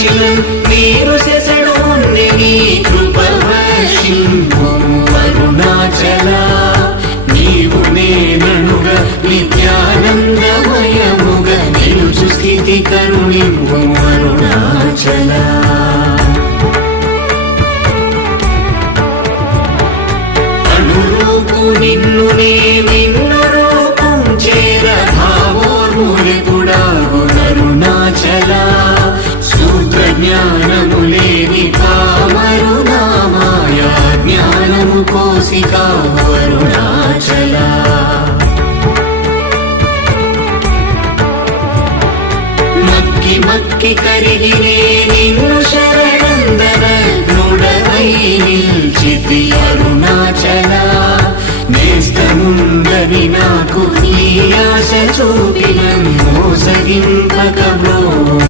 కాంచిలన్ నీరు సెసడోన్నె నీ కృప వర్షింపు అరుణాచల నీవు నేననుగా నిత్యానందమయముగా నిలుచు స్థితి కరుణింపు అరుణాచల అనురూపు నిన్ను నిన్ను రూపం చేర భావోర్ములెపుడాగు అరుణాచల సూత్ర జ్ఞానములేని పామరునామాయ జ్ఞానము కోసికా అరుణాచల మక్కి మక్కి కరిగినే